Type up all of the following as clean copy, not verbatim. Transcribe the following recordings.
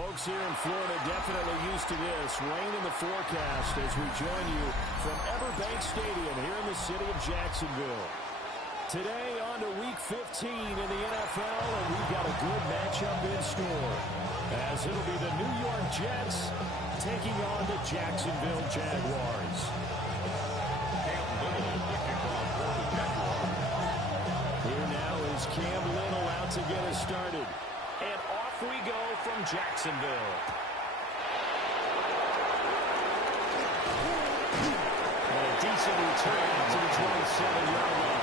Folks here in Florida definitely used to this. Rain in the forecast as we join you from Everbank Stadium here in the city of Jacksonville. Today on to Week 15 in the NFL, and we've got a good matchup in store, as it'll be the New York Jets taking on the Jacksonville Jaguars. Here now is Cam Little out to get us started. And off we go from Jacksonville. And a decent return to the 27-yard line.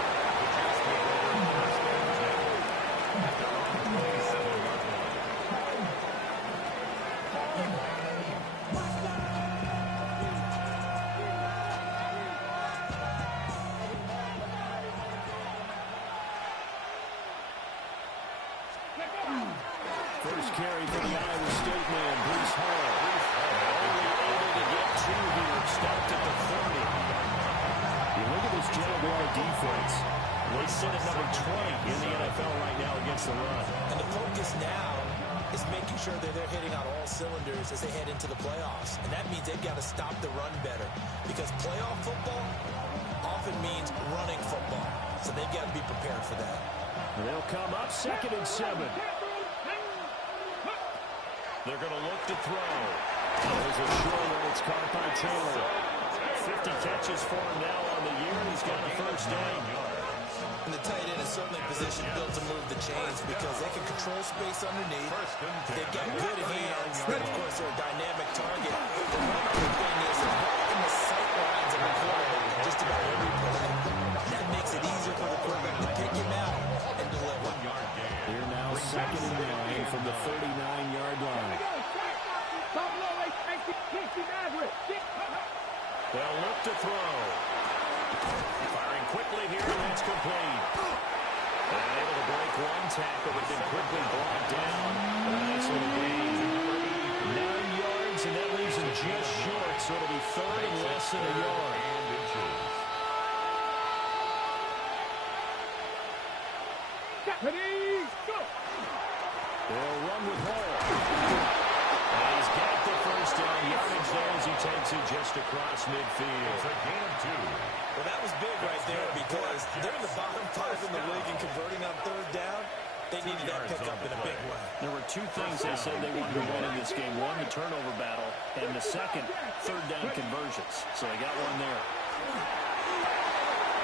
First carry for the Iowa State man, Bruce Hall. Only able to get two here, stopped at the 30. You look at this Jaguar defense. They sit at number 20 in the NFL right now against the run. And the focus now is making sure that they're hitting on all cylinders as they head into the playoffs. And that means they've got to stop the run better, because playoff football often means running football. So they've got to be prepared for that. They'll come up 2nd and 7. They're going to look to throw. There's a short one. It's caught by Taylor. 50 catches for him now on the year. He's got a first down. And the tight end is certainly a position built to move the chains because they can control space underneath. They've got good hands. Then, of course, they're a dynamic target. The one other thing is they're right in the sight lines of the quarterback in just about every play. That makes it easier for the quarterback to pick him out and deliver. Here now 2nd and 9 from the 39-yard line. They'll look to throw. Firing quickly here, and that's complete. And able to break one tackle, but then quickly brought down. A nice little gain. 9 yards, and that leaves him just short, so it'll be 3rd and less than a yard. They'll run with Hall. And he's got the first down yardage there as he takes it just across midfield. It's a gain of 2. Well, that was big right there because they're in the bottom 5 in the league and converting on 3rd down. They needed that pickup in a big way. There were 2 things they said they wanted to win in this game. One, the turnover battle, and the second, 3rd down conversions. So they got one there.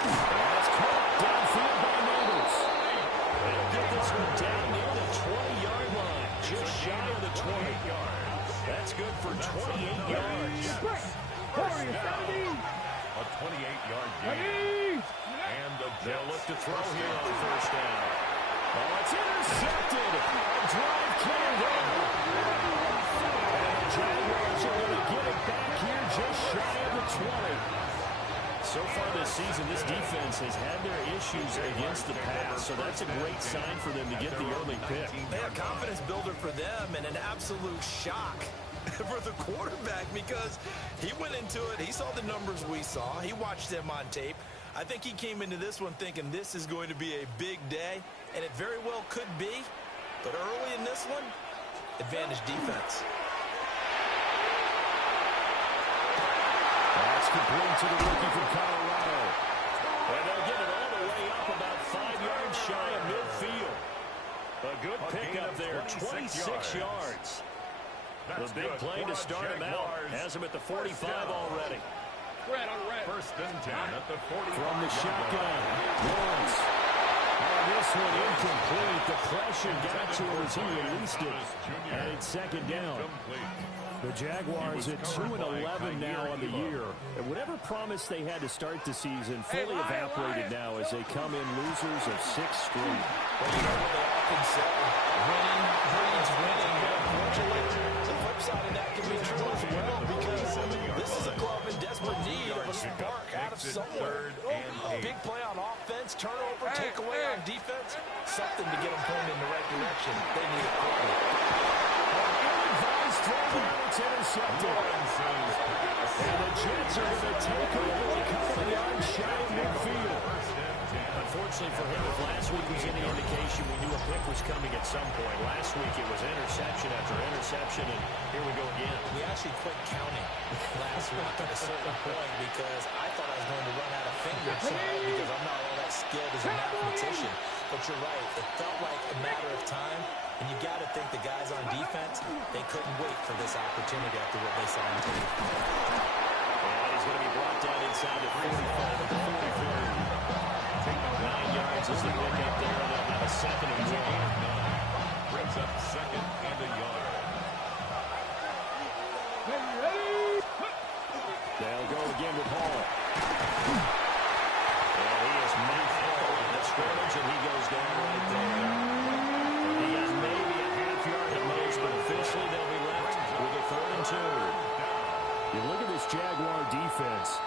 That's caught downfield by Neighbors. They'll get this one down near the 20-yard line, just shy of the 20. That's good for 28 yards. A 28-yard gain. And they'll look to throw here on first down. Oh, it's intercepted. A drive cleared out. And the Jaguars are going to get it back here just shy of the 20. So far this season, this defense has had their issues against the pass, so that's a great sign for them to get the early pick. A confidence builder for them and an absolute shock for the quarterback because he went into it. He saw the numbers we saw. He watched them on tape. I think he came into this one thinking this is going to be a big day, and it very well could be. But early in this one, advantage defense. That's complete to the rookie from Colorado. And they'll get it all the way up about 5 yards shy of midfield. A good pickup there, 26 yards. The big play to start him out. Has him at the 45 already. First and 10 at the 45. From the shotgun, Lawrence. Oh, this one incomplete. The pressure got to him as he released it. And it's 2nd down. The Jaguars at 2-11 now on the year. And whatever promise they had to start the season fully evaporated now as they come in losers of 6 straight. Well, you know what they often say, winning breeds winning. The flip side of that can be true as well because this is a club in desperate need of a spark out of somewhere. A big play on offense, turnover, takeaway on defense, something to get them pointed in the right direction. They need it quickly. It's intercepted. And the Jets are going to take over a couple of yards shy of midfield. Unfortunately for him, if last week was any indication, we knew a pick was coming at some point. Last week it was interception after interception, and here we go again. We actually quit counting last week at a certain point because I thought I was going to run out of fingers because I'm not all that skilled as a mathematician. But you're right. It felt like a matter of time, and you got to think the guys on defense, they couldn't wait for this opportunity after what they saw on tape. And he's going to be brought down inside the 45 at the 43. 9 yards is the pick up there, and they'll have a second and 1. Brings up second and a yard. They'll go again with Hall. And he is knocked off the line of scrimmage, and he goes down right there. He has maybe a half yard at most, but officially they'll be left with a 3rd and 2. You look at this Jaguar defense.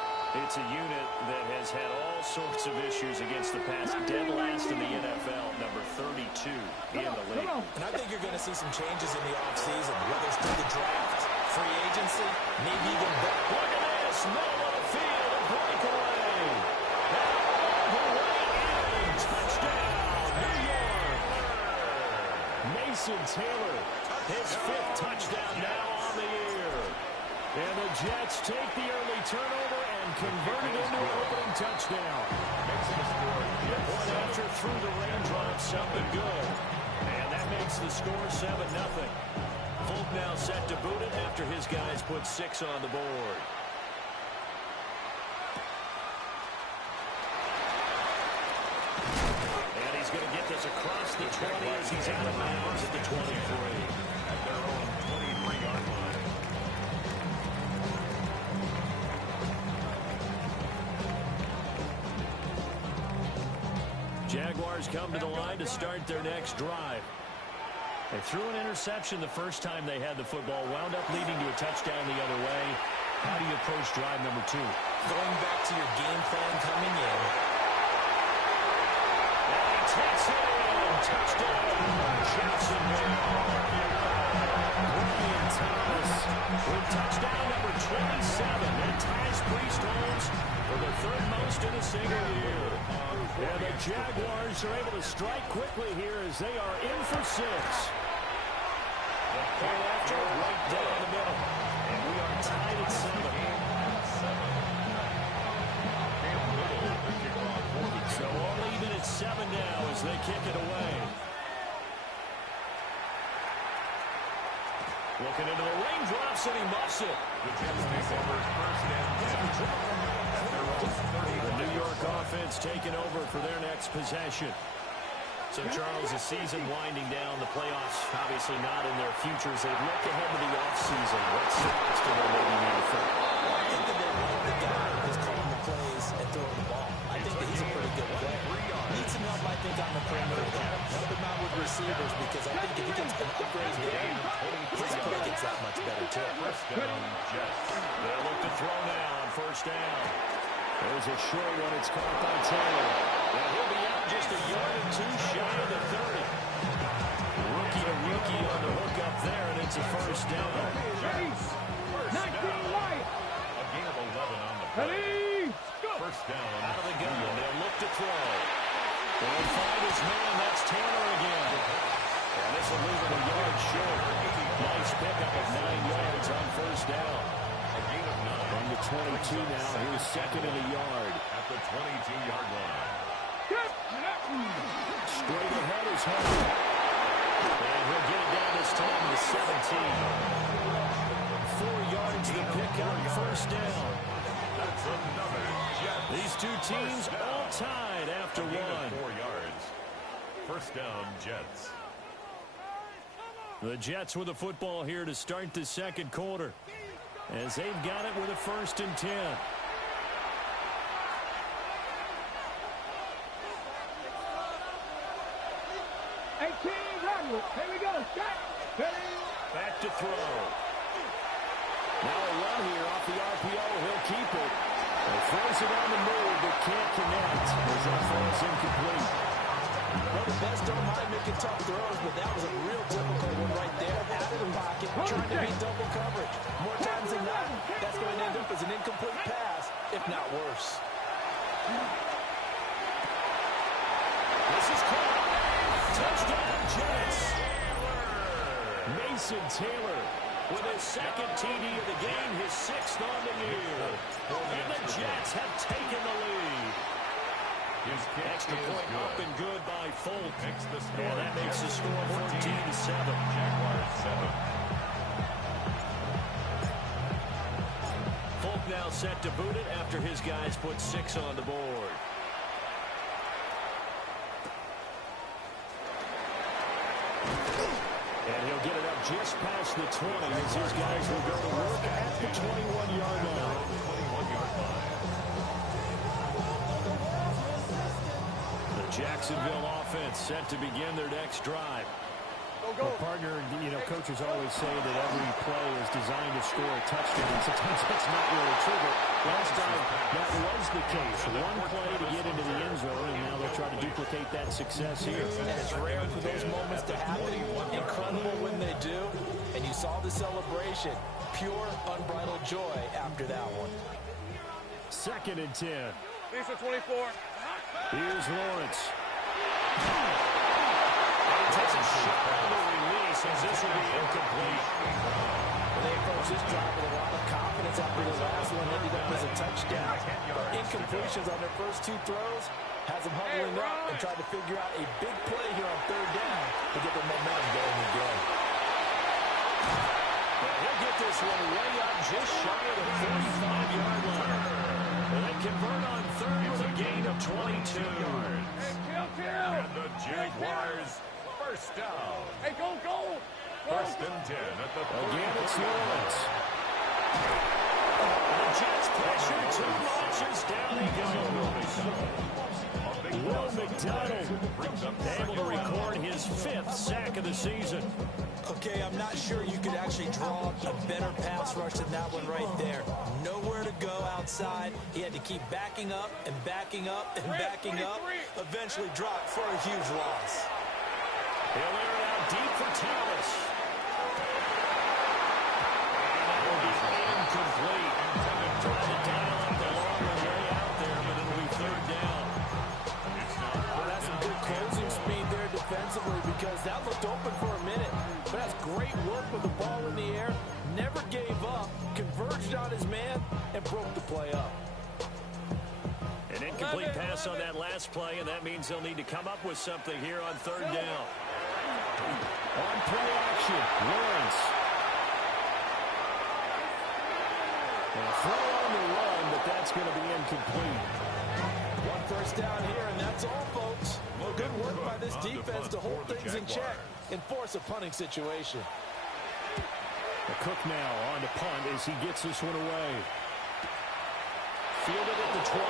It's a unit that has had all sorts of issues against the pass. Dead last in the NFL, number 32 in the league. And I think you're going to see some changes in the offseason, whether it's through the draft, free agency, maybe even better. Look at this. Middle of the field, a breakaway. All the way in. Touchdown, New York. Mason Taylor, his 5th touchdown now on the year. And the Jets take the early turnover and convert it into an opening touchdown. Point after through the raindrops, something good. And that makes the score 7-0. Folk now set to boot it after his guys put 6 on the board. And he's going to get this across the 20 as he's out of bounds at the 23. At their own 23-yard line. Jaguars come to the line to start their next drive. They threw an interception the first time they had the football, wound up leading to a touchdown the other way. How do you approach drive number 2? Going back to your game plan coming in. And he takes it in. Touchdown, Jacksonville. Brian Thomas with touchdown number 27. That ties Priest Holmes for the 3rd most in a single year. And the Jaguars are able to strike quickly here as they are in for 6. The point after right down the middle. And we are tied at 7. So all even at 7 now as they kick it away. Looking into the raindrops, and he muffs it. The Jets take over first and 10. The New York offense taking over for their next possession. So, Charles, the season winding down, the playoffs obviously not in their futures. They look ahead to the offseason. What spots do they maybe need to fill? I think that they want the guy who's calling the plays and throwing the ball. I think that he's a pretty good player. Needs some help, I think, on the perimeter, though. Help him out with receivers because I think if he gets an upgrade there, his play gets that much better, too. They'll look to throw now on 1st down. There's a short one. It's caught by Taylor. And he'll be out just a yard or 2 shy of the 30. Rookie to rookie on the hook up there, and it's a 1st down. A gain of 11 on the play. 1st down. Out of the gun. They'll look to throw. They'll find his man. That's Taylor again. And this will leave him a yard short. Nice pickup of 9 yards on 1st down. A gain of 9. From the 22 now, here's 2nd and a yard. At the 22-yard line. Straight ahead is Hunt. And he'll get it down this time to 17. 4 yards to pick up, 1st down. That's another Jet. These two teams all tied after 1. 4 yards. 1st down, Jets. The Jets with the football here to start the 2nd quarter, as they've got it with a 1st and 10. Here we go. Back to throw. Now a run here off the RPO. He'll keep it. He throws it on the move, but can't connect as that falls incomplete. Well, the best don't mind making tough throws, but that was a real difficult one right there. Out of the pocket, trying to beat double coverage. More times than not, that's going to end up as an incomplete pass, if not worse. This is caught. Touchdown, Jets. Mason Taylor with his second TD of the game, his sixth on the year. And the Jets have taken the lead. Extra point up and good by Folk. And that makes the score 14-7. Jaguars 7. Folk now set to boot it after his guys put 6 on the board. And he'll get it up just past the 20 as his guys will go to work at the 21-yard line. The Jacksonville offense set to begin their next drive. Well, partner, coaches always say that every play is designed to score a touchdown. Sometimes that's not really true, but last time that was the case. One play to get into the end zone, and now they'll try to duplicate that success here. And it's rare for those moments to happen. Incredible when they do. And you saw the celebration. Pure, unbridled joy after that one. 2nd and 10. These are 24. Here's Lawrence. Takes a shot on the release as this will be incomplete. They approach this drive with a lot of confidence after the last one ended up as a touchdown. Incompletions on their first 2 throws has them huddling up and trying to figure out a big play here on 3rd down to get the momentum going again. He'll get this one way up just shy of the 45-yard line. And they convert on 3rd with a gain of 22 yards. And the Jaguars first down. Hey, go. 1st and 10 at the 40. Again, it's Lawrence. The Jets pressure 2 launches. Down he goes. Will McDonald able to record his 5th sack of the season. Okay, I'm not sure you could actually draw a better pass rush than that one right there. Nowhere to go outside. He had to keep backing up and backing up and backing up. Eventually dropped for a huge loss. He'll air it out deep for Thomas. And that will be incomplete. Trying to dial up the long way out there, but it'll be 3rd down. Well, that's some good closing speed there defensively because that looked open for a minute. But that's great work with the ball in the air. Never gave up, converged on his man, and broke the play up. An incomplete pass on that last play, and that means they'll need to come up with something here on 3rd down. On play action, Lawrence. A throw on the run, but that's going to be incomplete. 1 first down here, and that's all, folks. Well, good work by this defense to hold things in check and force a punting situation. Cook now on to punt as he gets this one away. Fielded at the 20.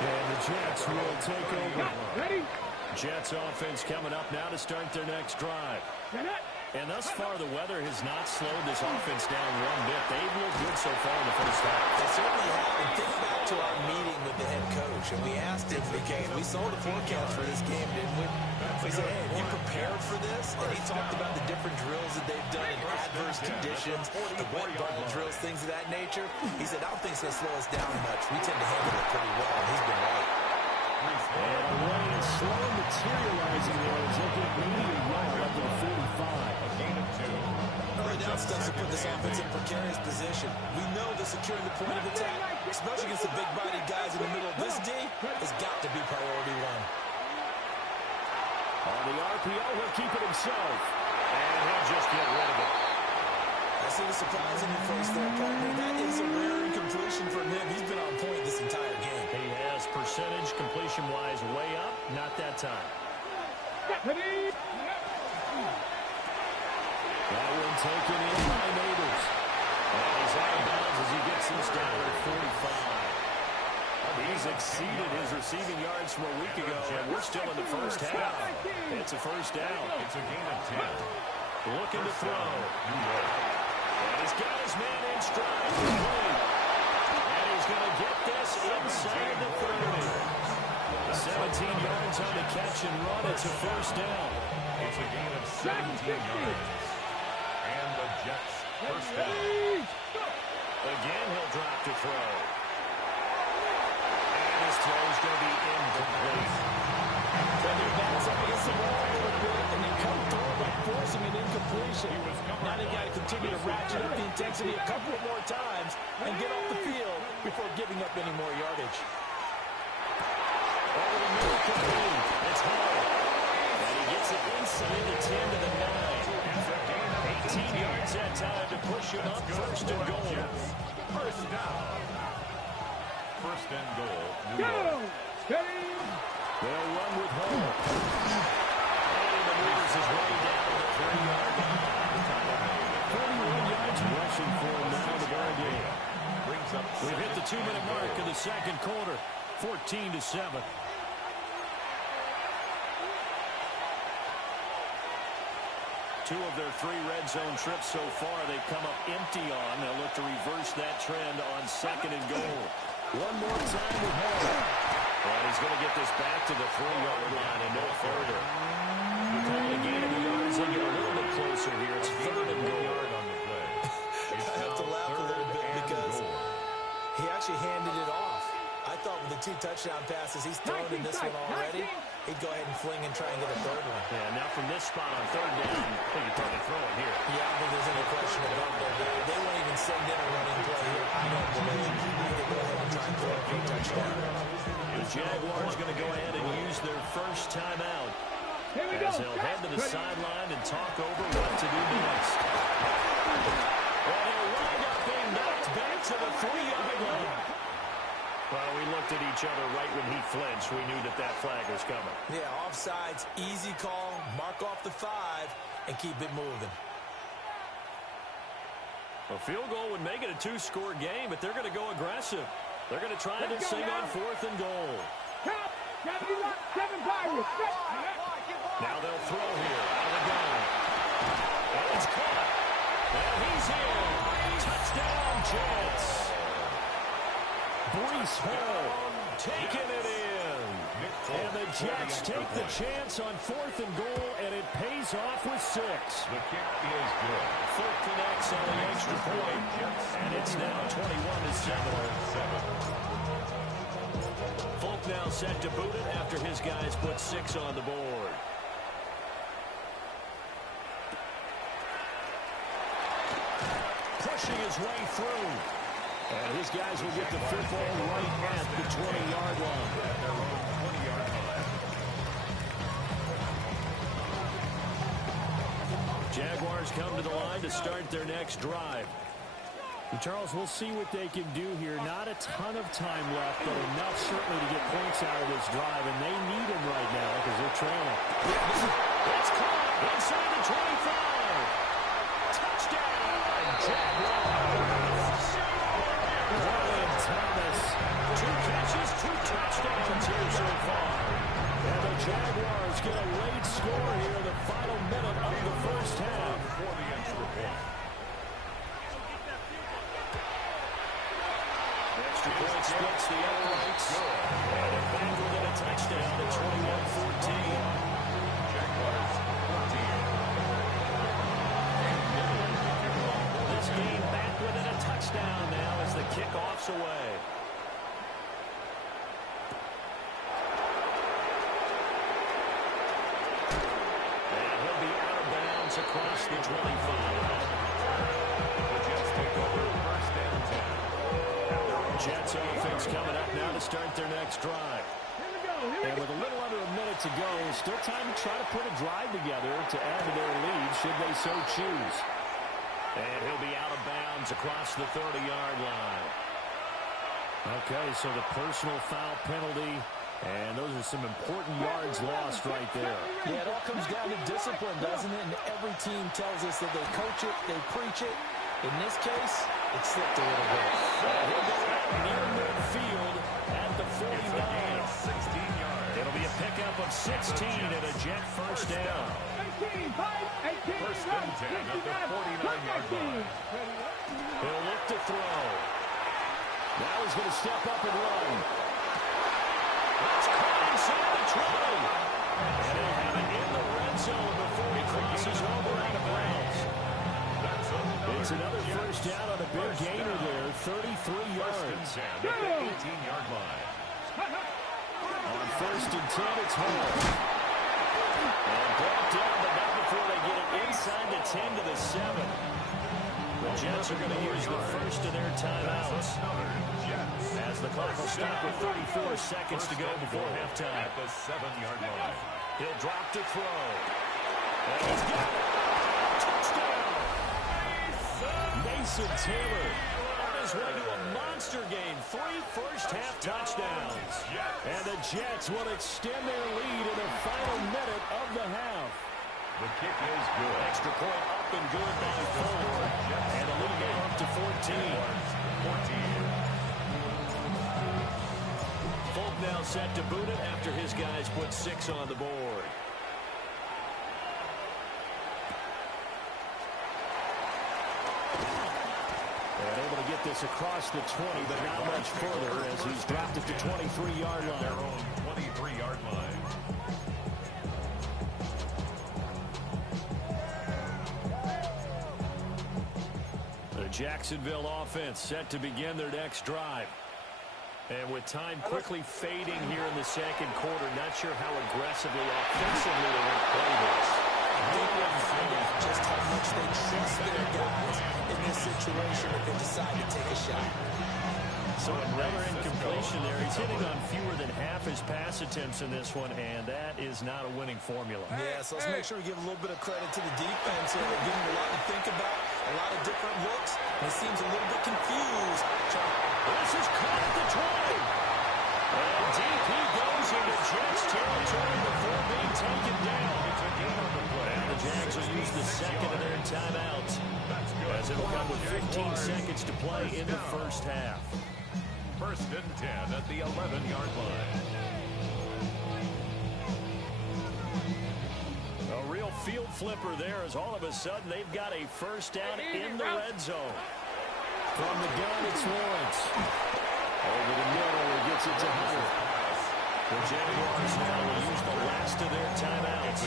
And the Jets will take over. Ready? Jets offense coming up now to start their next drive. And thus far, the weather has not slowed this offense down one bit. They've looked good so far in the first half. They certainly have. And think back to our meeting with the head coach, and we asked him because we saw the forecast for this game, didn't we? We said, hey, have you prepared for this? And he talked about the different drills that they've done in adverse conditions, the wet ball drills, things of that nature. He said, I don't think it's going to slow us down much. We tend to handle it pretty well, and he's been right. And a rain is slow materializing there as they get maybe a yard up to the 45. Early down stunts will put this offense in a precarious position. We know that securing the point of attack, especially against the big-bodied guys in the middle of this D, has got to be priority 1. On the RPO, he'll keep it himself. And he'll just get rid of it. I see the surprise in your face there, partner. That is a rare incompletion from him. He's been on point this entire game. He has percentage completion-wise way up. Not that time. Ready? That one taken in by Neighbors. And he's out of bounds as he gets this down to 45. He's exceeded his receiving yards from a week ago, and we're still in the first half. It's a first down. It's a gain of 10. Looking to throw. And he's got his man in stride. And he's going to get this inside the 30. 17 yards on the catch and run. It's a first down. It's a gain of 17 yards. And the Jets first down. Again, he'll drop to throw. And his throw is going to be incomplete. Their backs up against the wall a little bit, and they come through by forcing an incompletion. Now they got to continue to ratchet up the intensity a couple of more times and get off the field before giving up any more yardage. Over the middle, it's Hall. And he gets it inside the 10 to the 9. 18 yards that time to push him up first and goal. First down. First and goal. New York. They'll run with Hall. And he maneuvers his way down the 3-yard line. 41 yards rushing for him now in the ball game. We've hit the 2-minute mark of the second quarter. 14-7. Two of their 3 red zone trips so far, they've come up empty on. They'll look to reverse that trend on second and goal. One more time with Hall. And he's going to get this back to the 3-yard line and no further. We're calling a gain of the yards. They'll get a little bit closer here. It's third and goal. I have to laugh a little bit because he actually handed it off. I thought with the 2 touchdown passes he's thrown in this one already, he'd go ahead and fling and try and get a third one. Yeah, now from this spot on third down, I think you're probably throwing here. Yeah, I don't think there's any question about that. They won't even send in a running play here. I don't believe they go ahead and try and throw it for a touchdown. The Jaguars going to go ahead and use their first timeout as they'll head to the sideline and talk over what to do next. Well, he'll wind up being knocked back to the 3-yard line. Well, we looked at each other right when he flinched. We knew that that flag was coming. Yeah, offsides, easy call, mark off the 5, and keep it moving. A field goal would make it a 2-score game, but they're going to go aggressive. They're going to try this thing on 4th and goal. Now they'll throw here out of the gun. And it's caught. And he's in. Touchdown, Jets. Breece Hall taking it in. And the Jets take the chance on 4th and goal, and it pays off with 6. The kick is good. Fulk connects on the extra point, and it's now 21-7. Fulk now set to boot it after his guys put 6 on the board. Pushing his way through. And his guys will get the football right at the 20-yard line. Jaguars come to the line to start their next drive. And Charles, we'll see what they can do here. Not a ton of time left, but enough certainly to get points out of this drive, and they need them right now because they're trailing. It's caught inside the 25. Touchdown, Jaguars. Brian Thomas, 2 catches, 2 touchdowns here so far. And the Jaguars get a late score here in the final minute of the first half. For the extra point. Extra point splits the uprights. And they're back within a touchdown at 21-14. Jaguars 14. This game back within a touchdown now as the kickoff's away. And he'll be out of bounds across the 25. The Jets take over first and 10. Jets offense coming up now to start their next drive. And with a little under a minute to go, still time to try to put a drive together to add to their lead should they so choose. And he'll be out of bounds across the 30-yard line. Okay, so the personal foul penalty, and those are some important yards lost right there. Yeah, it all comes down to discipline, doesn't it? And every team tells us that they coach it, they preach it. In this case, it slipped a little bit. He'll go out near midfield at the 49. 16 yards. It'll be a pickup of 16 and a Jet first down. First and 10 at the 49-yard line. He'll look to throw. Now he's going to step up and run. That's caught inside the 20. And he'll have it in the red zone before he crosses over out of bounds. Gets another first down on a big gainer there, 33 yards. At the 18-yard line. On first and 10, it's Hall. And brought down, but not before they get it inside the 10 to the 7. The Jets are going to use the first of their timeouts, as the clock will stop with 34 seconds to go before halftime. At the 7-yard line. He'll drop to throw. And he's got it. Touchdown. Mason Taylor on his way to a monster game. 3 first-half touchdowns. And the Jets will extend their lead in the final minute of the half. The kick is good. Extra point up and good by 4. And a lead now up to 14. Folk now set to boot it after his guys put 6 on the board. And able to get this across the 20, but not much further as he's dropped it to 23-yard line. Their own 23-yard line. The Jacksonville offense set to begin their next drive. And with time quickly fading here in the second quarter, not sure how aggressively, offensively they will play this. They will find out just how much they trust their guys in this situation if they decide to take a shot. So another incompletion there. He's hitting on fewer than half his pass attempts in this one, and that is not a winning formula. Yeah, so let's make sure we give a little bit of credit to the defense here. They're giving a lot to think about, a lot of different looks. He seems a little bit confused. This is caught at the 20. And deep he goes into Jets territory before being taken down. And the Jags will use the second of their timeouts, as it will come with 15 seconds to play in the first half. First and 10 at the 11-yard line. A real field flipper there, as all of a sudden they've got a first down in the red zone. From the gun, it's Lawrence. Over the middle, he gets it to Hunter. The Jaguars now will use the last of their timeouts.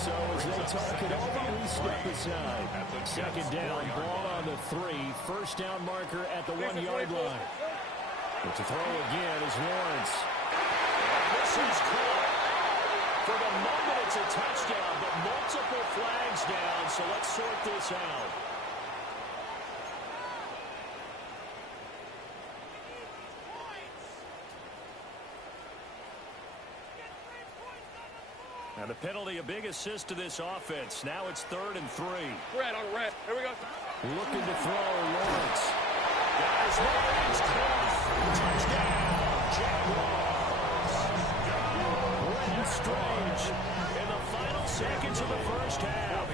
So as they talk it over, we step aside. Second down, ball on the 3. First down marker at the 1-yard line. But to throw again is Lawrence. And this is caught. For the moment, it's a touchdown, but multiple flags down, so let's sort this out. And the penalty, a big assist to this offense. Now it's 3rd and 3. Red on red. Here we go. Looking to throw, Lawrence. Guys, Lawrence, touchdown, Jaguars. Brenton Strange in the final seconds of the first half.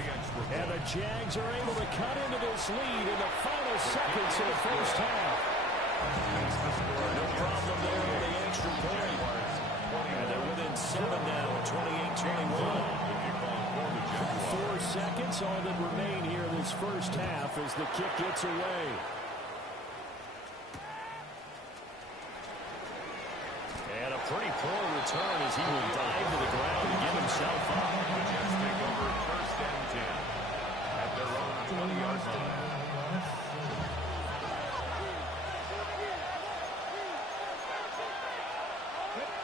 And the Jags are able to cut into this lead in the final seconds of the first half. No problem there on the extra point. And they're within 7 now, 28-21. 4 seconds, all that remain here in this first half as the kick gets away. And a pretty poor return as he will dive to the ground to get himself up. The Jets take over first and 10 at their own 20-yard line.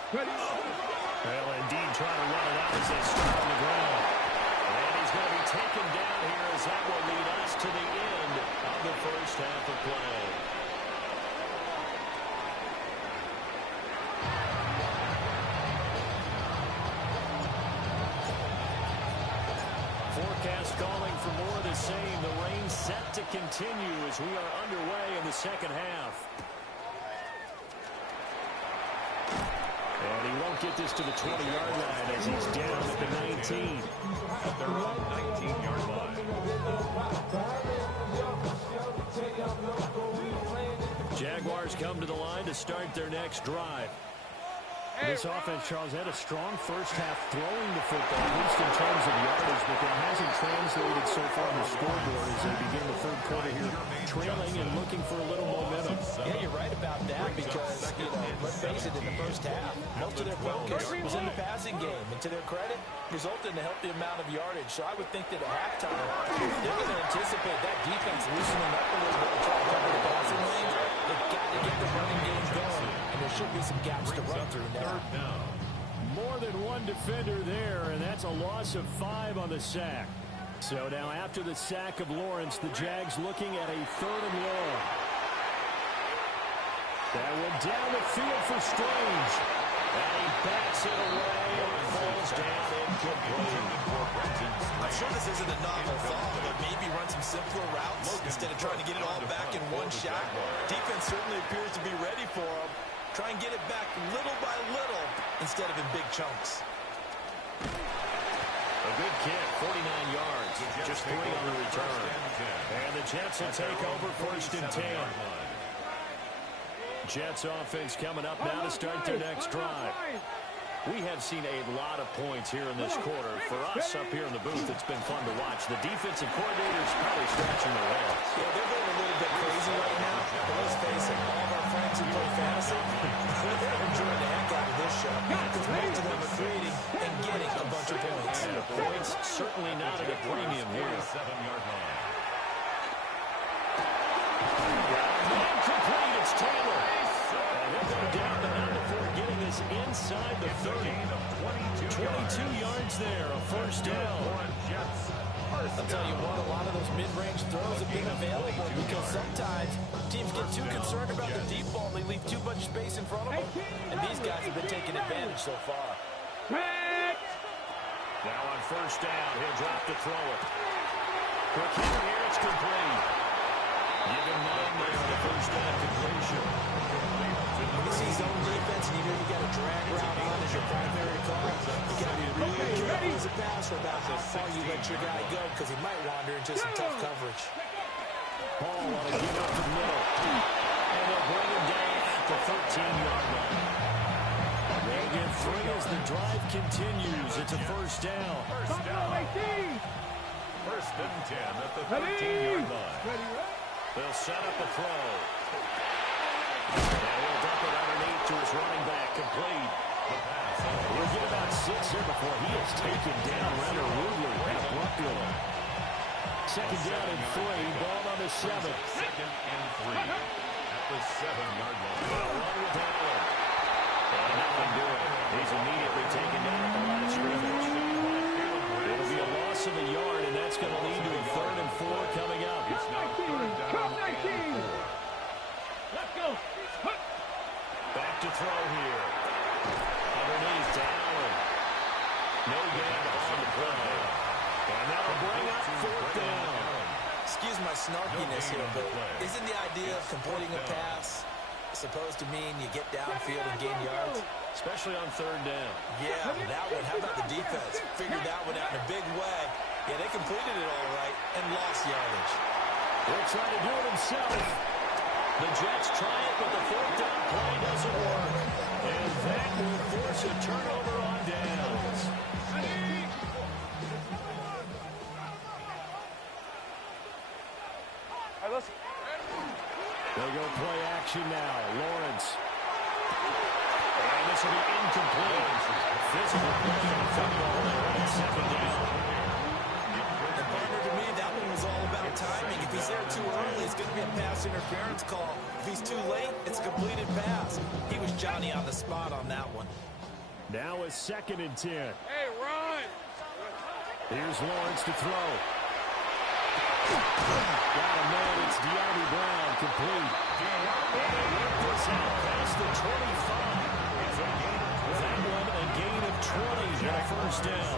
Well, indeed, trying to run it out as they start on the ground. And he's going to be taken down here as that will lead us to the end of the first half of play. Forecast calling for more of the same. The rain set to continue as we are underway in the second half. And he won't get this to the 20-yard line as he's down at the 19. At their own 19-yard line. Jaguars come to the line to start their next drive. This offense, Charles, had a strong first half throwing the football, at least in terms of yardage, but that hasn't translated so far on the scoreboard as they begin the third quarter here, trailing and looking for a little momentum. Yeah, you're right about that because, let's face it, in the first half, most of their focus was in the passing game. And to their credit, resulted in a healthy amount of yardage. So I would think that at halftime, they're going to anticipate that defense loosening up a little bit to try to cover the passing lanes. They've got to get the running game going, and there should be some gaps to run through now. More than one defender there, and that's a loss of 5 on the sack. So now after the sack of Lawrence, the Jags looking at a 3rd and long. That went down the field for Strange. And he backs it away and falls down incomplete. I'm sure this isn't a novel thought, but maybe run some simpler routes instead of trying to get it all back in one shot. Defense certainly appears to be ready for him. Try and get it back little by little instead of in big chunks. A good kick, 49 yards, just 3 on the return. And the Jets will take over 1st and 10. Jets offense coming up now to start their next drive. We have seen a lot of points here in this quarter. For us up here in the booth, it's been fun to watch. The defensive coordinator's probably scratching their heads. Yeah, they're going a little bit crazy right now. But let's face it, all of our friends who play fantasy, they're enjoying the heck out of this show. Because most of them are creating and getting a bunch of points. And the points certainly not at a premium here. 7-yard line. Incomplete, it's Taylor. And he'll go down, but not before getting this inside the 30. 22 yards there, a 1st down. I'll tell you what, a lot of those mid-range throws have been available because sometimes teams get too concerned about the deep ball. They leave too much space in front of them. And these guys have been taking advantage so far. Now on 1st down, he'll drop to throw it. Quick hit here, it's complete. Give him 9 there on the 1st down completion. When you see zone defense and you know you got a drag route on as your primary call, you got to be really careful as a passer about how far you let your guy go because he might wander into some tough coverage. Ball on a give up the middle. And they'll bring him down at the 13-yard line. They'll get 3 as the drive continues. It's a 1st down. First and 10 at the 13-yard line. They'll set up a throw. And he'll dump it underneath to his running back, complete. He'll get about 6 here before he is taken down rather rudely and abruptly. 2nd down and 3, ball on the 7. 2nd and 3 at the 7-yard line. Run with Allen. And nothing doing. He's immediately taken down at the line of scrimmage. It'll be a loss of a yard, and that's going to lead to a 3rd and 4 coming up. It's now 3rd down and 4. Let's go. Back to throw here. Underneath to Allen. No gain on the play. And that'll bring up 4th down. Excuse my snarkiness here, but isn't the idea of completing a pass supposed to mean you get downfield and gain yards? Especially on 3rd down. Yeah, that one. How about the defense? Figured that one out in a big way. Yeah, they completed it all right and lost yardage. He'll try to do it himself. The Jets try it, but the 4th down play doesn't work. And that will force a turnover on downs. All right, listen. They go play action now. Lawrence. And this will be incomplete. Physical play on the football there on 2nd down. And partner, to me, that one was all about timing. If he's there too early, it's going to be a pass interference call. If he's too late, it's a completed pass. He was Johnny on the spot on that one. Now a 2nd and 10. Hey, run. Here's Lawrence to throw. Got a man. It's De'Ami Brown, complete. And they work this out past the 25. That one a gain of 20 and a 1st down.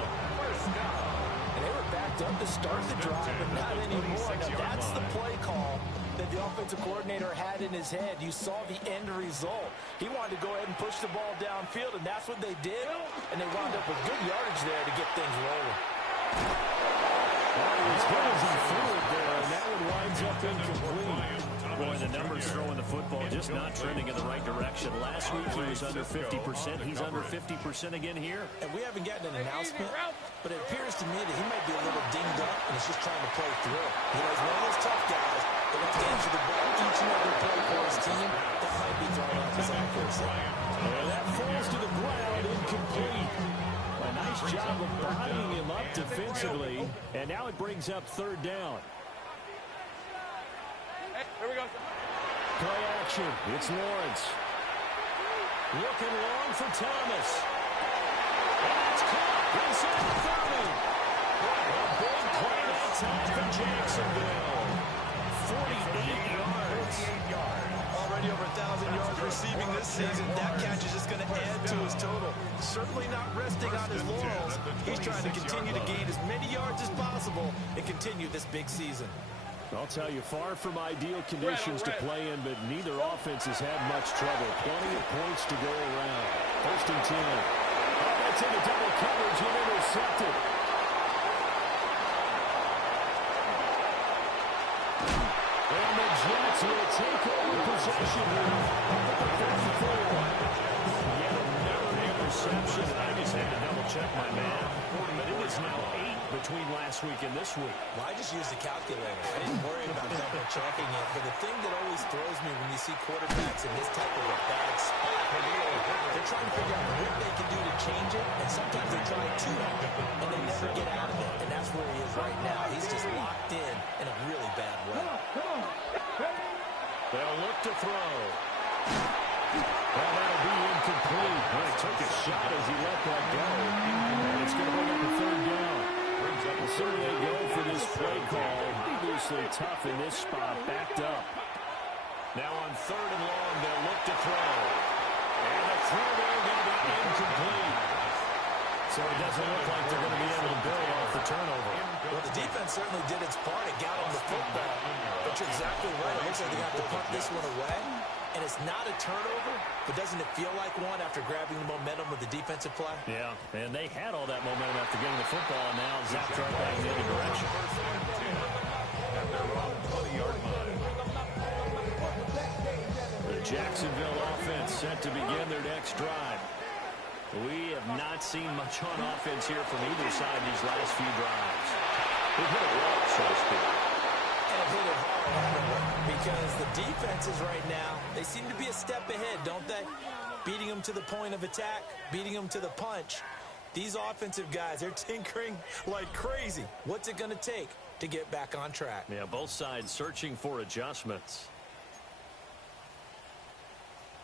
And they were backed up to start the drive, but not anymore. Now, that's the play call that the offensive coordinator had in his head. You saw the end result. He wanted to go ahead and push the ball downfield, and that's what they did. And they wound up with good yardage there to get things rolling. As good as he threw it there, and that one winds up incomplete. Boy, the numbers throwing the football just not trending in the right direction. Last week he was under 50%. He's under 50% again here. And we haven't gotten an announcement, but it appears to me that he might be a little dinged up and is just trying to play through. You know, he's one of those tough guys that wants to answer the ball each and every play for his team. That might be throwing off his accuracy. And that falls to the ground, incomplete. A nice job of bodying him up defensively. And now it brings up 3rd down. Hey, here we go. Play action. It's Lawrence. Looking long for Thomas. And it's caught inside the 30. A big play that time for Jacksonville. 48 yards. Already over 1,000 yards receiving this season. That catch is just going to add to his total. Certainly not resting on his laurels. He's trying to continue to gain as many yards as possible and continue this big season. I'll tell you, far from ideal conditions to play in, but neither offense has had much trouble. Plenty of points to go around. 1st and 10. Oh, that's into double coverage and intercepted. And the Jets will take over possession here at the 34. Yet another interception. I just had to double-check my math. But it is now 8 between last week and this week. Well, I just used the calculator. I didn't worry about double-checking it. But the thing that always throws me when you see quarterbacks in this type of a bad spot, they're trying to figure out what they can do to change it. And sometimes they try too hard, and they never get out of it. And that's where he is right now. He's just locked in a really bad way. They'll look to throw. Well, that'll be incomplete. Well, he took a shot as he let that go. And it's going to bring up a 3rd down. So they go for this play call. Obviously tough in this spot. Backed up. Now on 3rd and long, they'll look to throw. And the throw there going to be incomplete. So it doesn't look like they're going to be able to build off the turnover. Well, the defense certainly did its part. It got on the football. But you're exactly right. It looks like they got to punt this one away. And it's not a turnover, but doesn't it feel like one after grabbing the momentum with the defensive play? Yeah, and they had all that momentum after getting the football, and now zapped right back in the other direction. At their own 20-yard line. The Jacksonville offense set to begin their next drive. We have not seen much on offense here from either side these last few drives. They've hit it well, so to speak. And it hit it hard, because the defenses right now, they seem to be a step ahead, don't they? Beating them to the point of attack, beating them to the punch. These offensive guys, they're tinkering like crazy. What's it going to take to get back on track? Yeah, both sides searching for adjustments.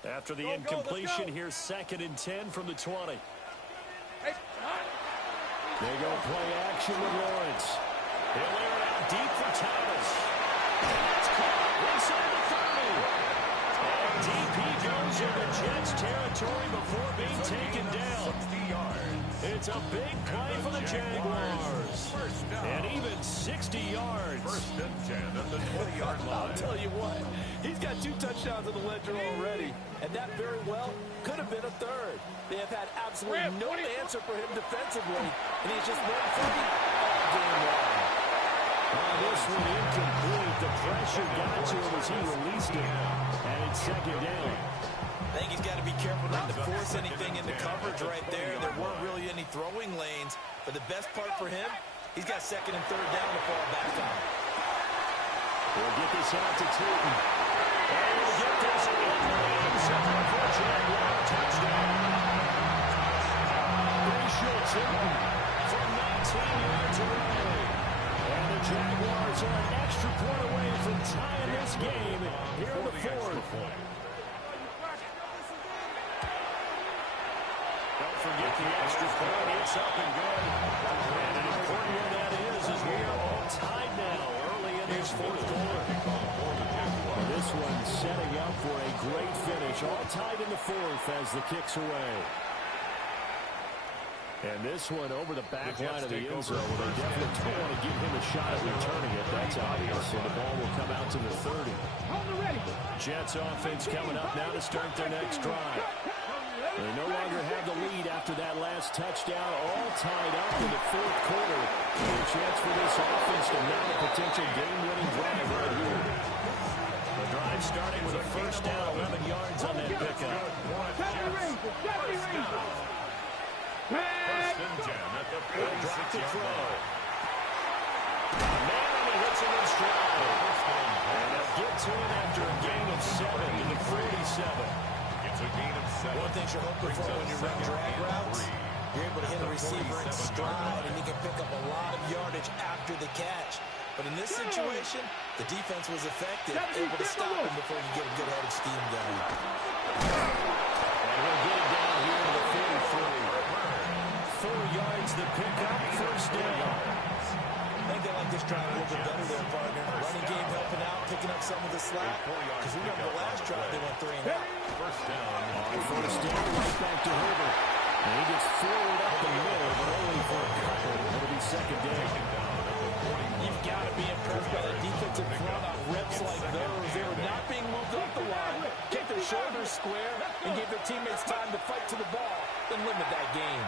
After the incompletion, here's 2nd and 10 from the 20. Hey, They go play action with Lawrence. He'll air it out deep for Thomas. It's caught inside the 30. And deep he goes into Jets territory before being taken down. 60 yards. It's a big play for the Jaguars. And even 60 yards. 1st and 10 at the 20-yard line. I'll tell you what, he's got 2 touchdowns in the ledger already, and that very well could have been a 3rd. They have had absolutely no answer for him defensively, and he's just run free all game long. This one incomplete. The pressure got to him as he released it. And it's 2nd down. I think he's got to be careful not to force anything into coverage right there. There weren't really any throwing lanes, but the best part for him, he's got 2nd and 3rd down to fall back on. We'll get this out to Tootin. And we'll get this in the end zone for a Jaguar touchdown. Rachel Tootin from 19 yards away. And the Jaguars are an extra point away from tying this game here in the 4th. Don't forget the extra point. It's up and good. And an important one that is we are all tied now early in this 4th quarter. This one setting up for a great finish. All tied in the 4th as the kick's away. And this one over the back line of the end zone. They definitely don't want to give him a shot at returning it. That's obvious. So the ball will come out to the 30. Jets offense coming up now to start their next drive. They no longer have the lead after that last touchdown. All tied up in the 4th quarter. A chance for this offense to mount a potential game-winning drive right here. The drive starting with a 1st down, 11 yards on that pickup. 1st and 10 at the 46-yard line. Man, he hits him in stride. And they'll get to him after a gain of 7 to the 47. It's a gain of 7. One thing you're hoping for when you run drag routes, you're able to hit a receiver in stride, and he can pick up a lot of yardage after the catch. But in this situation, the defense was effective, able to stop him before he could get a good-headed scheme going. And we'll get it down here to the 43. 4 yards the pickup, first down. I think they like this drive a little bit better there, partner. Running game helping out, picking up some of the slack. Because remember the last drive they went 3 and out. First down. First down, right back to Herbert. And he gets forward up the middle, but only for a couple. It'll be second down. You've got to be impressed by the defensive front on reps like those. They were not being moved up the line, kept their shoulders square, and gave their teammates time to fight to the ball, then limit that game.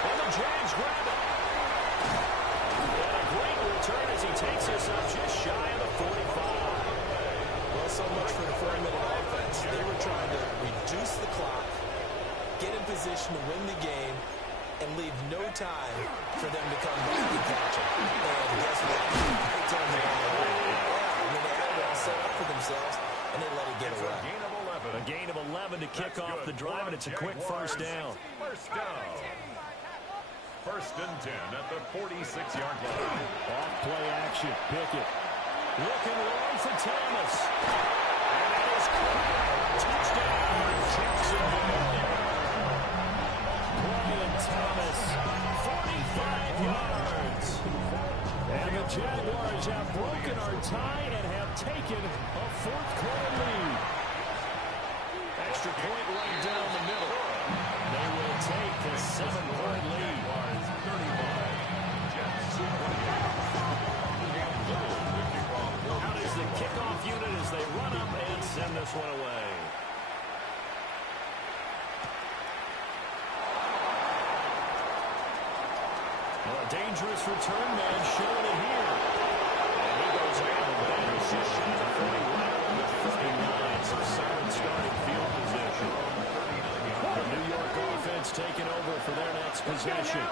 And the Jags grab it. And a great return as he takes us up just shy of the 45. Well, so much for the 4-minute offense. They were trying to reduce the clock, get in position to win the game, and leave no time for them to come back and catch it. And guess what? They turned it all away. Yeah, I mean, they had it all set up for themselves, and they let it get away. A gain of 11 to kick off the drive, and it's a quick first down. First down. First and 10 at the 46-yard line. Off play action, Pickett. Looking long for Thomas. And that is caught. Touchdown, Jacksonville. Brian Thomas, 45 yards. And the Jaguars have broken our tie and have taken a fourth-quarter lead. Extra point right down the middle. They will take a 7-point lead. Out is the kickoff unit as they run up and send this one away. Well, a dangerous return man showing it here. And he goes out of bounds just shy of 40 right around the 39. So solid starting field position. The New York offense taking over for their next possession.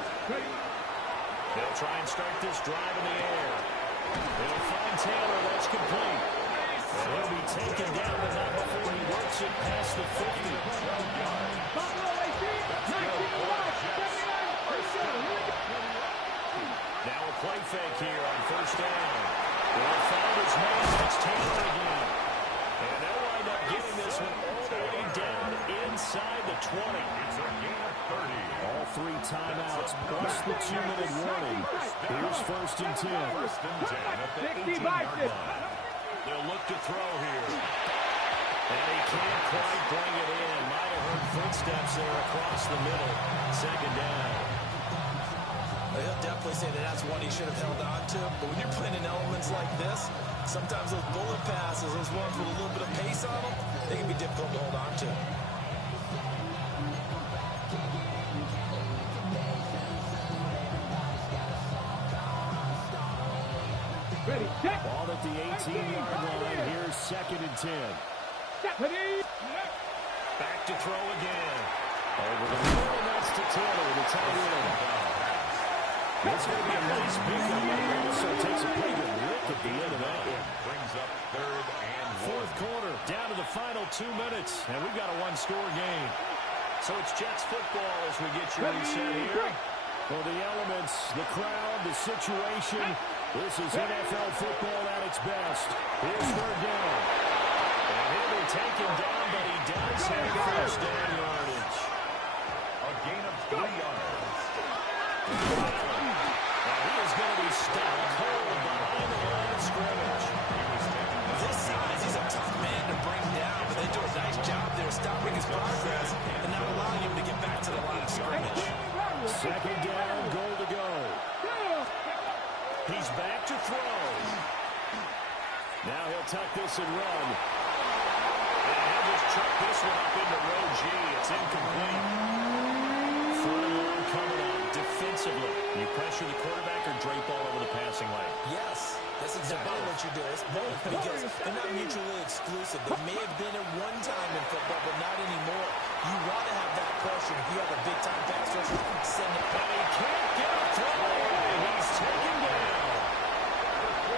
They'll try and start this drive in the air. They'll find Taylor. That's complete. And he'll be taken down, but not before he works it past the 50. Now a play fake here on first down. They'll find his man. That's Taylor again. And they'll wind up getting this one all the way down inside the 20. It's a gain of 30. All 3 timeouts plus the 2-minute warning. Here's first and 10. First and 10 at the 18-yard line. They'll look to throw here. And he can't quite bring it in. Might have heard footsteps there across the middle. Second down. He'll definitely say that that's one he should have held on to. But when you're playing in elements like this, sometimes those bullet passes, those ones with a little bit of pace on them, they can be difficult to hold on to. Ball at the 18-yard line. Here's second and 10. Back to throw again. Over the middle, that's to Taylor, the tight end. It's going to be a nice pickup. So it takes a pretty good lick at the end of that. Brings up third and Fourth quarter, down to the final 2 minutes, and we've got a one-score game. So it's Jets football as we get you reset here. For the elements, the crowd, the situation, this is NFL football at its best. Here's third down. And he'll be taken down, but he does have first down yardage. a gain of 3 yards. And he is going to be stopped cold behind the line of scrimmage. This size, he's a tough man to bring down, but they do a nice job there stopping his progress and not allowing him to get back to the line of scrimmage. Second down, goal to go. He's back to throw. Now he'll tuck this and run. And he'll just chuck this one up into row G. It's incomplete. Front and long coming up defensively. You pressure the quarterback or drape all over the passing lane? Yes, that's exactly what you do. It's both because they're not mutually exclusive. They may have been at one time in football, but not anymore. You want to have that pressure. If you have a big-time pass rusher, send it back. And he can't get a throw. He's taken down.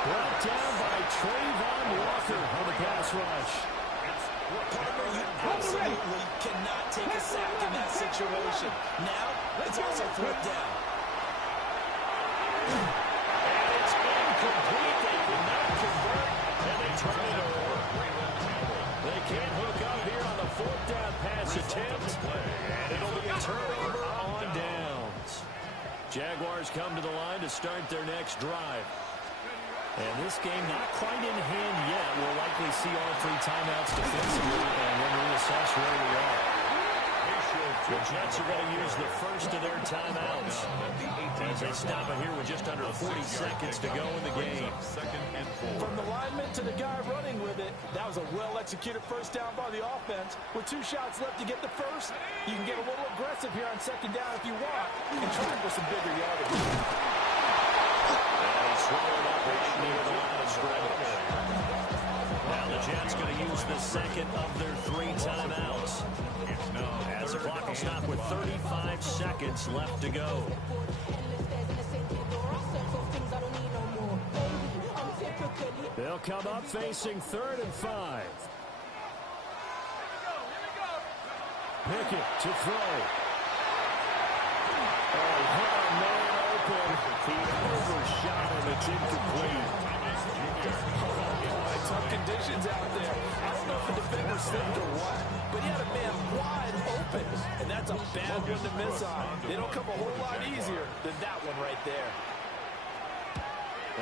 Brought down by Trayvon Walker on the pass rush. Partner, you absolutely cannot take a sack in that situation. Now, it's also fourth down. down. And it's incomplete. They could not convert, and they turn it over. They can't hook up here on the fourth down pass attempt, and it'll be a turnover on downs. Jaguars come to the line to start their next drive. And this game not quite in hand yet. We'll likely see all three timeouts defensively and then reassess where we are. The Jets are going to use the first of their timeouts as they stop it here with just under 40 seconds to go in the game. From the lineman to the guy running with it, that was a well-executed first down by the offense. With 2 shots left to get the first, you can get a little aggressive here on second down if you want and try for some bigger yardage. And he's swallowed up right near the line of scrimmage. Now the Jets going to use the second of their 3 timeouts. As the clock will stop with 35 seconds left to go. They'll come up facing 3rd and 5. Pickett to throw. Oh, what a man open. He overshot him. It's incomplete. Tough conditions out there. I don't know if the defender slipped or what, but he had a man wide open, and that's a bad one to miss on. They don't come a whole lot easier than that one right there.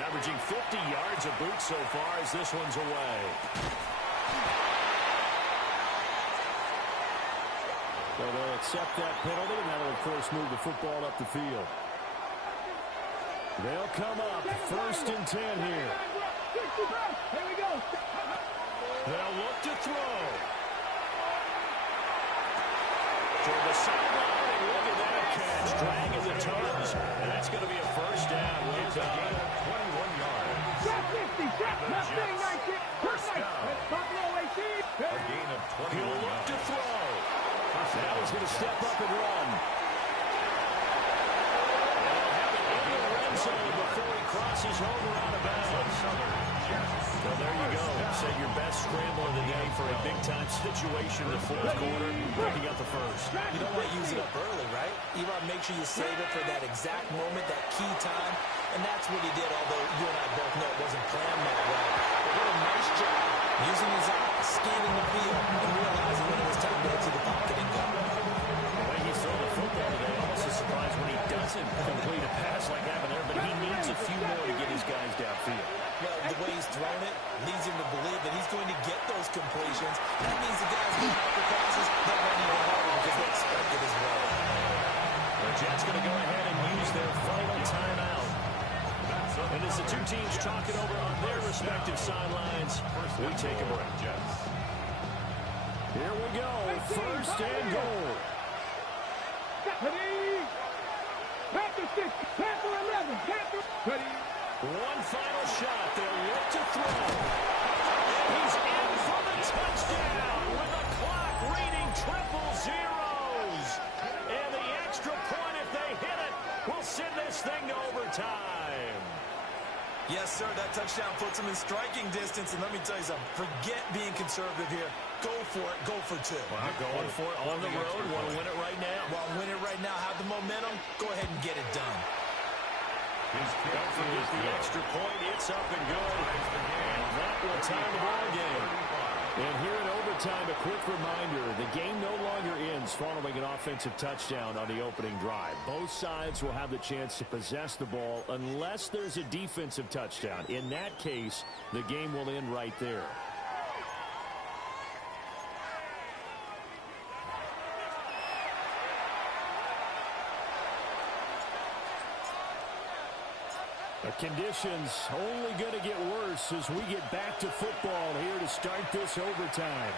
Averaging 50 yards a boot so far as this one's away. So they'll accept that penalty, and that'll, of course, move the football up the field. They'll come up 1st and 10 here. Here we go. They'll look to throw. Toward the sideline, and look at that catch. Dragging the toes, and that's going to be a first down. With a gain of 21 yards. Shot 50, shot, nothing, 19. First down. A gain of 21 He'll look yards. to throw. Now he's going to step up and run. And he'll have it in the red zone before he crosses over out of bounds. So there you go. Say your best scramble of the day for a big-time situation in the 4th quarter, breaking up the first. You don't want to use it up early, right? You want to make sure you save it for that exact moment, that key time, and that's what he did, although you and I both know it wasn't planned that way. But what a nice job using his eyes, scanning the field, and realizing when it was time to exit the pocket and go. The way he's throwing the football today, I'm also surprised when he doesn't complete a pass like having there, but he needs a few more to get his guys downfield. Well, the way he's thrown it leads him to believe that he's going to get those completions. That means the guys going out for passes, they'll run even harder because they expect it as well. The Jets going to go ahead and use their final timeout. And as the two teams talk it over on their respective sidelines, we take a break. Here we go, 1st and goal. Ready? Panther 6, Panther 11, Panther. Ready? One final shot. They'll look to throw. And he's in for the touchdown with the clock reading triple zeros. And the extra point, if they hit it, will send this thing to overtime. Yes, sir, that touchdown puts him in striking distance. And let me tell you something, forget being conservative here. Go for it, go for 2. Well, going for it on the road. Want to win it right now. Well, win it right now, have the momentum, go ahead and get it done. Don't forget the extra point. It's up and good. And that will tie the ball game. And here in overtime, a quick reminder, the game no longer ends following an offensive touchdown on the opening drive. Both sides will have the chance to possess the ball unless there's a defensive touchdown. In that case, the game will end right there. The conditions only going to get worse as we get back to football here to start this overtime.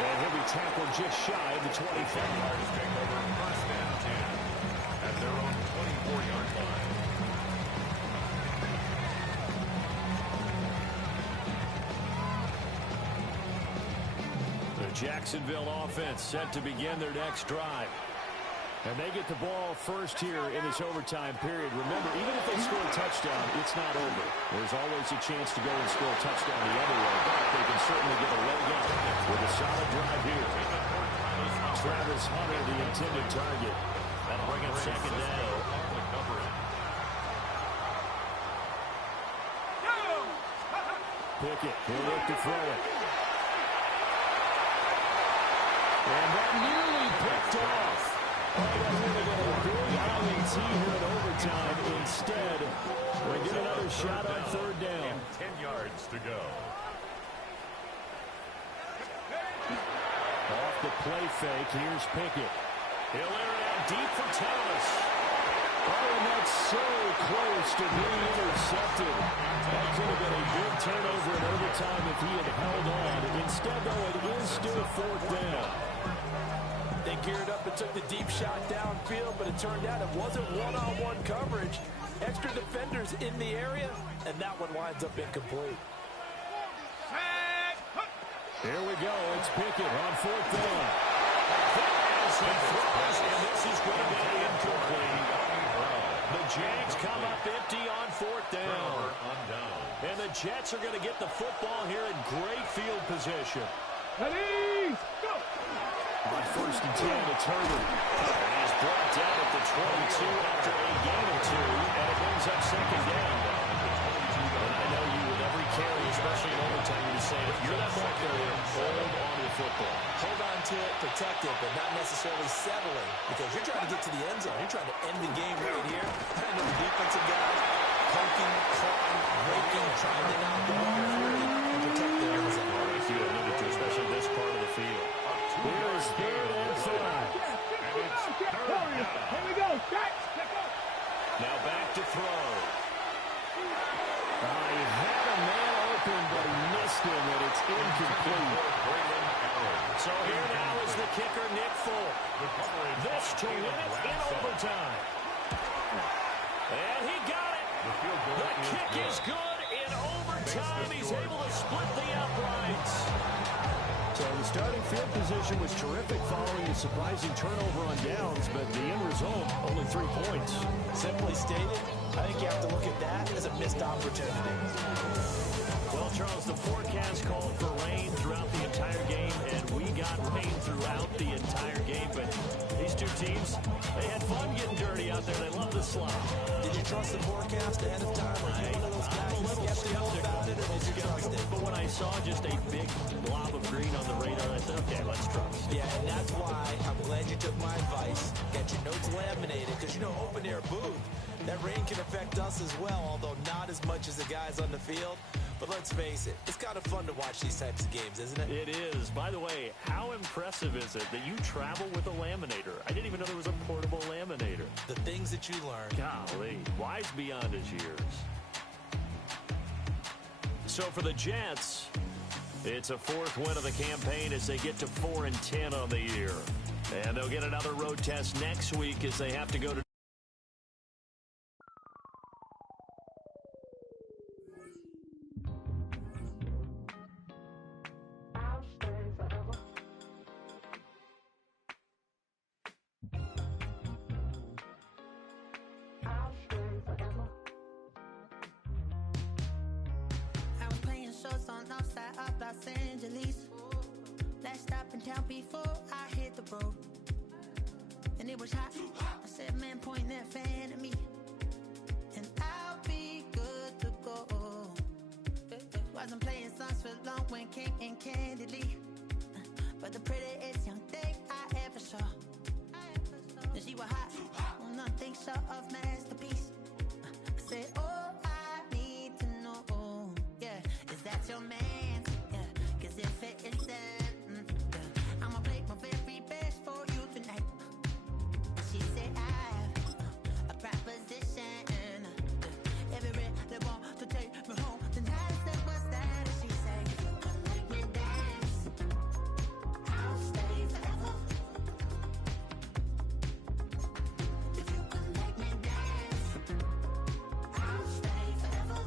And he'll be tackled just shy of the 25. First and 10 at their own 24-yard line. The Jacksonville offense set to begin their next drive. And they get the ball first here in this overtime period. Remember, even if they score a touchdown, it's not over. There's always a chance to go and score a touchdown the other way, but they can certainly get a leg up with a solid drive here. Travis Hunter, the intended target. That'll bring up second down. Pickett, he'll look to throw it. And that nearly picked off. Oh, that really got a big INT here in overtime. Instead, we get another shot on third down. 10 yards to go. Off the play fake, here's Pickett. He'll air it out deep for Thomas. Oh, and that's so close to being intercepted. That could have been a big turnover in overtime if he had held on. Instead, though, it is still fourth down. They geared up and took the deep shot downfield, but it turned out it wasn't one-on-one coverage. Extra defenders in the area, and that one winds up incomplete. Here we go. It's Pickett on fourth down. As he throws, and this is going to be incomplete. The Jags come up empty on fourth down. And the Jets are going to get the football here in great field position. Ready, go! On first and 10, it's Herbert. And he's brought down at the 22 after a gain of 2, and it brings up second down. And I know you with every carry, especially in overtime, you say, if you're that ball carrier, hold on to the football. Hold on to it, protect it, but not necessarily settling, because you're trying to get to the end zone. You're trying to end the game right here. I know the defensive guys poking, clawing, raking, trying to knock the ball free and protect the end zone. Well, if you alluded to, especially this part of the field. Here is third and 5. Here we go. Strike. Now back to throw. He had a man open, but he missed him, and it's incomplete. So here now is the kicker, Nick Folk. This to win it in overtime. And he got it. The kick is good in overtime. He's able to split the uprights. So the starting field position was terrific following a surprising turnover on downs, but the end result, only 3 points. Simply stated, I think you have to look at that as a missed opportunity. Well, Charles, the forecast called for rain throughout the entire game, and we got rain throughout the entire game. But these two teams, they had fun getting dirty out there. They love the slop. Did you trust the forecast ahead of time? Or you one of those guys I'm a little skeptical about it, but when I saw just a big blob of green on the radar, I said, okay, let's trust. Yeah, and that's why I'm glad you took my advice. Get your notes laminated, because you know, open air booth, that rain can affect us as well, although not as much as the guys on the field. But let's face it, it's kind of fun to watch these types of games, isn't it? It is. By the way, how impressive is it that you travel with a laminator? I didn't even know there was a portable laminator. The things that you learn. Golly, wise beyond his years. So for the Jets, it's a 4th win of the campaign as they get to 4-10 on the year. And they'll get another road test next week as they have to go to Los Angeles. Last stop in town before I hit the road. And it was hot. I said, man, point that fan at me. And I'll be good to go. Wasn't playing songs for long when King and Candidly. But the prettiest young thing I ever saw. And she was hot. Well, nothing short of masterpiece. I said, oh, I need to know. Yeah, is that your man? If it isn't, I'ma play my very best for you tonight. And she said I have a proposition. If you really want to take me home, then I said what's that? And she said, come make me dance. I'll stay forever. If you can make me dance, I'll stay forever.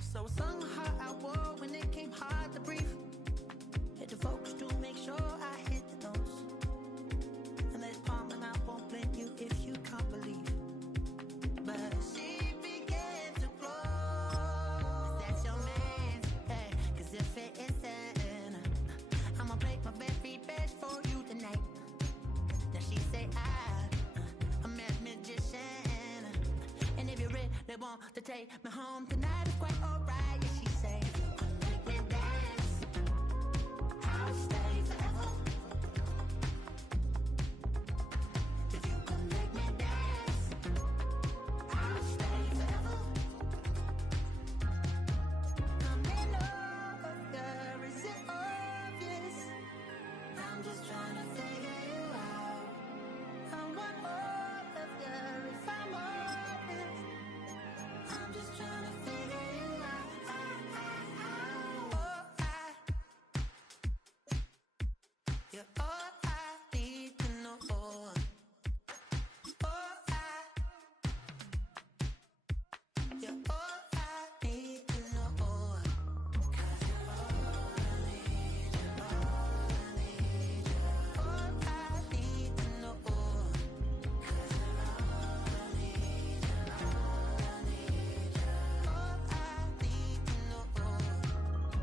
So I sung a heart I wore when it came hard to breathe. Had to focus to make sure I hit the notes. And this palm and I won't blame you if you can't believe. But she began to glow. That's your man. take me home tonight is quite alright. Yeah, she say, if you could make me dance, I'll stay forever. If you could make me dance, I'll stay forever. I'm in love, girl, is it obvious? I'm just trying to figure you out. I want all of you if I'm honest. I'm just trying to figure you out. You're all I need to know. You're all I need to know. 'Cause you're all I need, you're all I need, you're all I need to know. 'Cause you're all I need, you're all I need, you're all I need to know.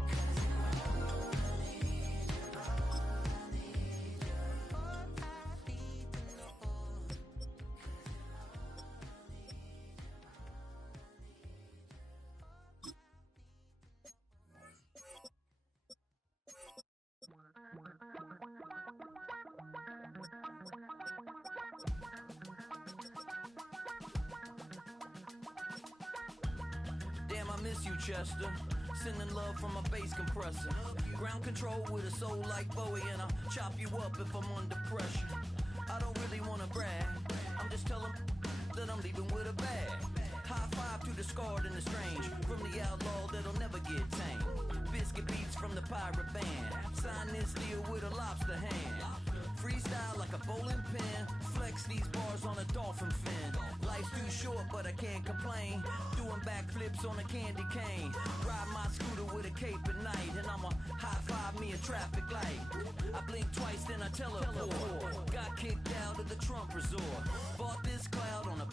'Cause you're all I need, you're all I need, you're all I need to know. Damn, I miss you, Chester. Sending love from a bass compressor. Ground control with a soul like Bowie, and I'll chop you up if I'm under pressure. I don't really wanna brag. I'm just telling that I'm leaving with a bag. High five to the scarred and the strange. From the outlaw that'll never get tamed. Biscuit beats from the pirate band. Sign this deal with a lobster hand. Freestyle like a bowling pin. Flex these bars on a dolphin fin. Life's too short, but I can't complain. Doing backflips on a candy cane. Ride my scooter with a cape at night. And I'ma high five me a traffic light. I blink twice, then I teleport. Got kicked out of the Trump resort. Bought this cloud on a